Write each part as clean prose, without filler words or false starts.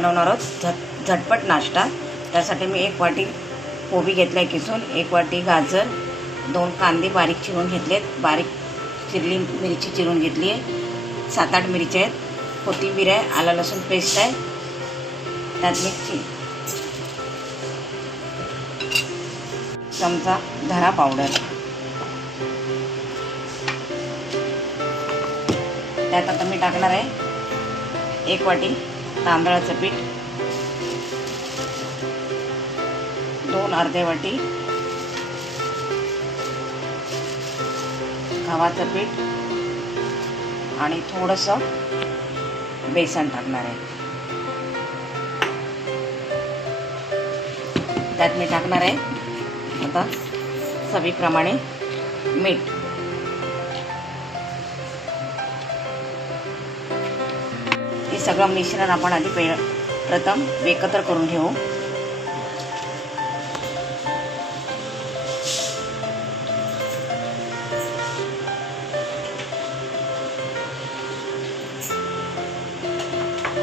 बनवणार आहोत झटपट नाश्ता। त्यासाठी मी 1 वाटी कोबी घेतला आहे किसून, 1 वाटी गाजर, 2 कांदे बारीक चिरून घेतलेत, बारीक चिरली मिरची चिरून घेतली आहे, 7-8 मिरच्या आहेत, कोथिंबीर आहे, आलं लसूण पेस्ट आहे, त्यात मिरची, चमचा धना पावडर, त्यात आता मी टाकणार आहे 1 वाटी तांदळाचं पीठ, 2 अर्धे वाटी गव्हाचं पीठ आणि थोडंसं बेसन टाकणार आहे। त्यात मी टाकणार आहे आता चवीप्रमाणे मीठ। हे सगळं मिश्रण आपण आधी प्रथम एकत्र करून घेऊ।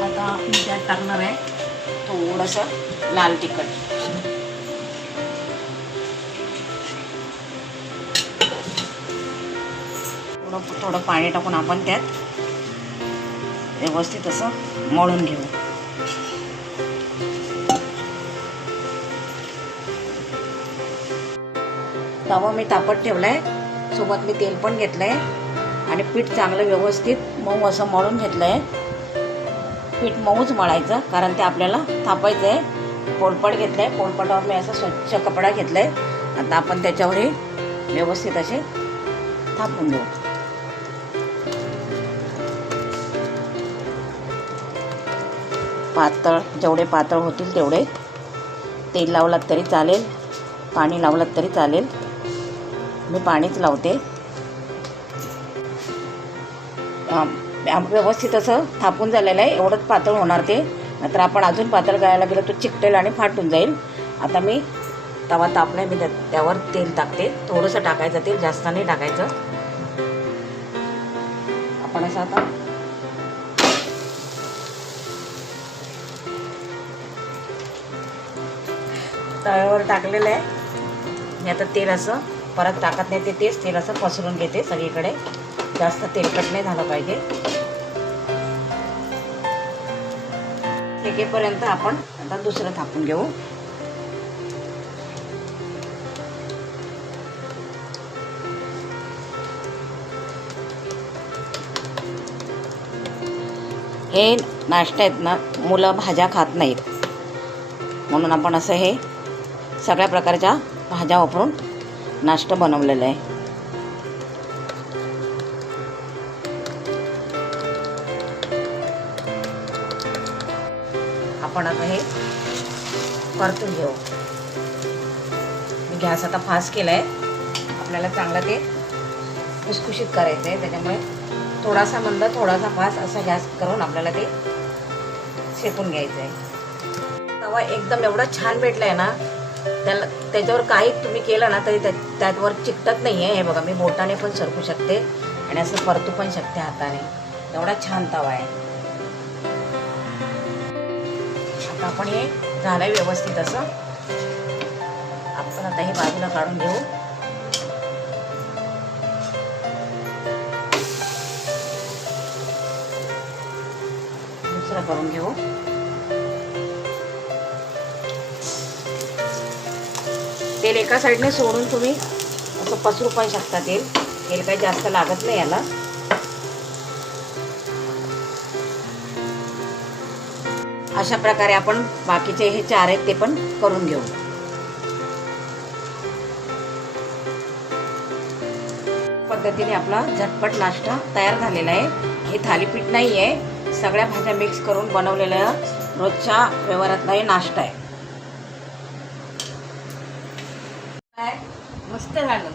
आता आपण त्यात टाकणार आहे थोडंसं लाल तिखट, थोडं पाणी टाकून आपण त्यात व्यवस्थित असं मळून घेऊ। तवा मी तापत ठेवलाय, सोबत मी तेल पण घेतलंय आणि पीठ चांगलं व्यवस्थित मऊ असं मळून घेतलंय। पीठ मऊच मळायचं, कारण ते आपल्याला थापायचं आहे। पोळपाट घेतलंय, पोळपाटावर मी असं स्वच्छ कपडा घेतलाय। आता आपण त्याच्यावर हे व्यवस्थित असे थापून घेऊ। पातळ, जेवढे पातळ होतील तेवढे तेल लावलात तरी चालेल, पाणी लावलात तरी चालेल, मी पाणीच लावते। व्यवस्थित असं थापून झालेलं आहे, एवढंच पातळ होणार ते, नंतर आपण अजून पातळ करायला गेलं तो चिकटेल आणि फाटून जाईल। आता मी तवा तापलाय, मी त्यावर तेल टाकते, थोडंसं टाकायचं तेल, जास्त नाही टाकायचं। आपण असं आता तव्यावर टाकलेलं आहे मी। आता तेल असं परत टाकत नाही, तेच तेल असं पसरून घेते सगळीकडे, जास्त तेलकट नाही झालं पाहिजे। शेकेपर्यंत आपण आता दुसरं थापून घेऊ। हे नाश्ता आहेत ना, मुलं भाज्या खात नाहीत, म्हणून आपण असं हे सगळ्या प्रकारच्या भाज्या वापरून नाश्ता बनवलेला आहे। आपण आता हे परतून घेऊ। मी गॅस आता फास्ट केला आहे, आपल्याला चांगलं ते खुसखुशीत करायचं आहे, त्याच्यामुळे थोडासा मंद थोडासा फास्ट असा गॅस करून आपल्याला ते शेकून घ्यायचं आहे। तवा एकदम एवढा छान भेटला आहे ना, त्याच्यावर काही तुम्ही केलं ना तरी त्यावर चिकटत नाही आहे। हे बघा, मी बोटाने पण सरकू शकते आणि असं परतू पण शकते हाताने, एवढा छान तवा आहे। आता आपण हे झालंय व्यवस्थित असं, आपण आता हे बाजूला काढून घेऊ। दुसरं करून घेऊ। तेल एका साईडने सोडून तुम्ही असं पसरू पण शकता। तेल काही जास्त लागत नाही याला। अशा प्रकारे आपण बाकीचे हे 4 आहेत ते पण करून घेऊ। पद्धतीने आपला झटपट नाश्ता तयार झालेला आहे। हे थालीपीठ नाही आहे, सगळ्या भाज्या मिक्स करून बनवलेला रोजच्या व्यवहारातला हे नाश्ता आहे। मस्त झालं।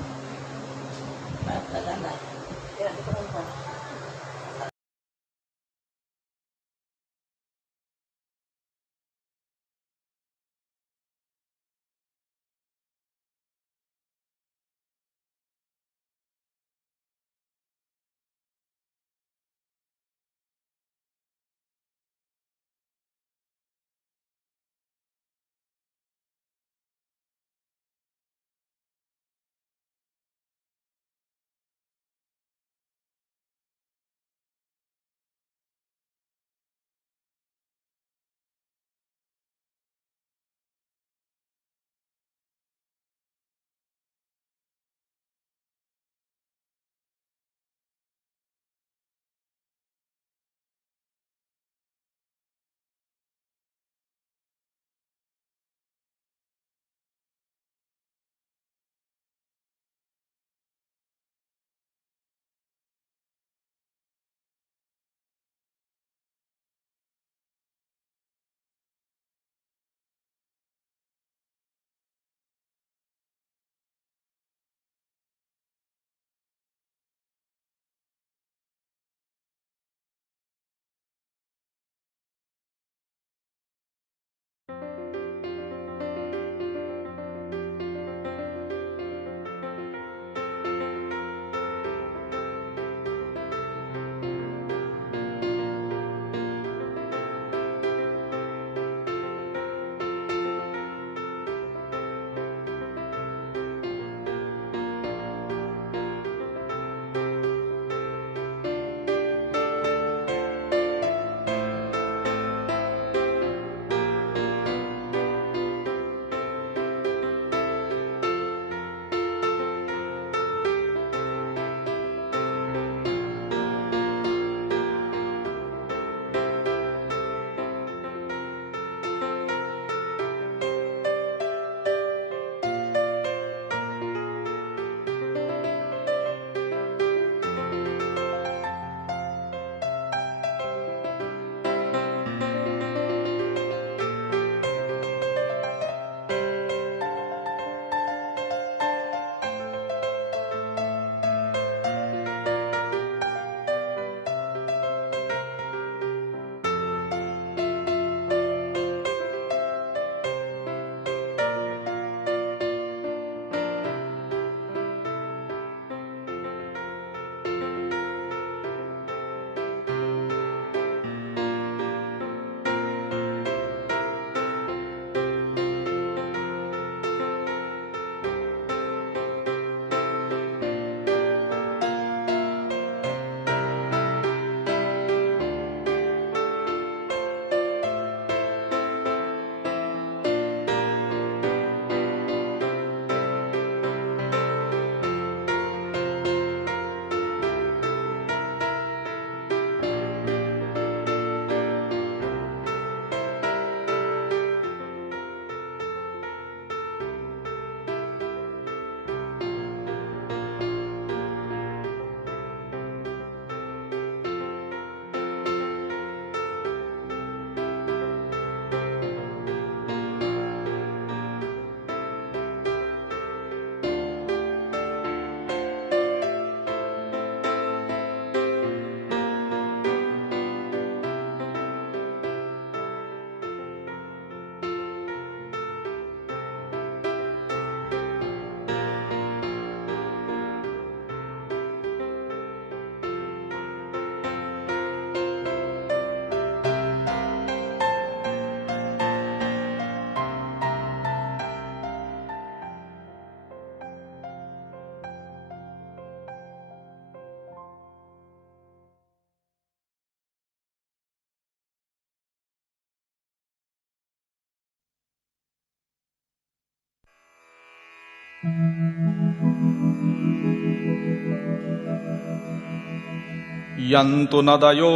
यन्तु नदयो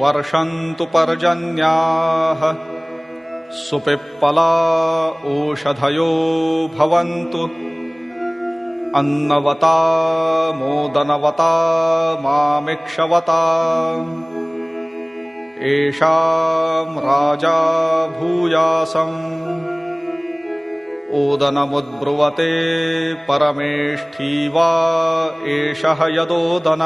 वर्षन्तु पर्जन्याः सुपिप्पला ओषधयो भवन्तु अन्नवता मोदनवता मामिक्षवता येषां राजा भूयासम् ओदनमुद्ब्रुवते परमेष्ठी वा एषः यदोदनः।